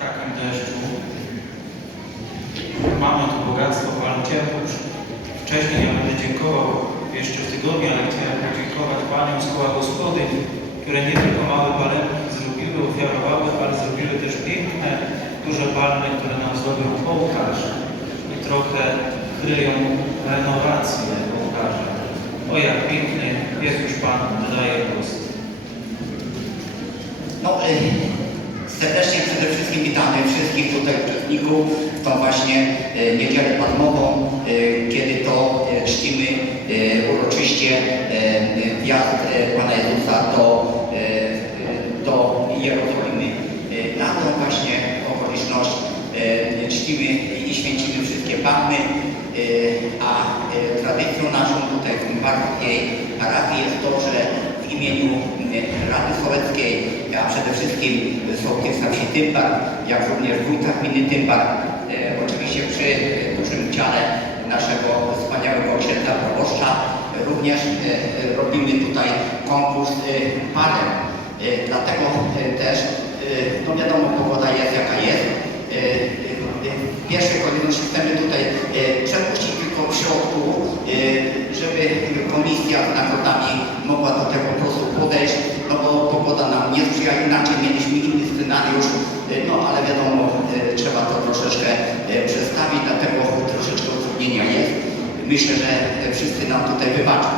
takim deszczu. Mamy tu bogactwo tu przy- wcześniej, ja będę dziękował jeszcze w tygodniu, ale chciałem podziękować Paniom z koła gospodyń, które nie tylko małe palemki zrobiły, ofiarowały, ale zrobiły też piękne, duże palmy, które nam zrobią ołtarz i trochę kryją renowację ołtarza. O jak pięknie, jest już Pan, dodaje głos. No, y, serdecznie przede wszystkim witamy wszystkich tutaj uczestników w tą właśnie y, niedzielę palmową, y, kiedy to y, czcimy uroczyście wjazd Pana Jezusa do, do Jerozolimy. Na tą właśnie okoliczność czcimy i święcimy wszystkie palmy, a tradycją naszą tutaj w Barskiej parafii jest to, że w imieniu Rady Sołeckiej, a przede wszystkim sołtywca wsi Tymbar, jak również wójta gminy Tymbar, y, oczywiście przy y, dużym udziale naszego wspaniałego księdza proboszcza, również y, robimy tutaj konkurs y, parem. Y, Dlatego y, też, y, no wiadomo, pogoda jest jaka jest. Y, W pierwszej kolejności chcemy tutaj y, przepuścić tylko w środku, y, żeby komisja z nagrodami mogła do tego sprzyja, inaczej mieliśmy inny scenariusz, y, no ale wiadomo, y, trzeba to troszeczkę y, przestawić, dlatego troszeczkę utrudnienia jest. Myślę, że wszyscy nam tutaj wybaczą.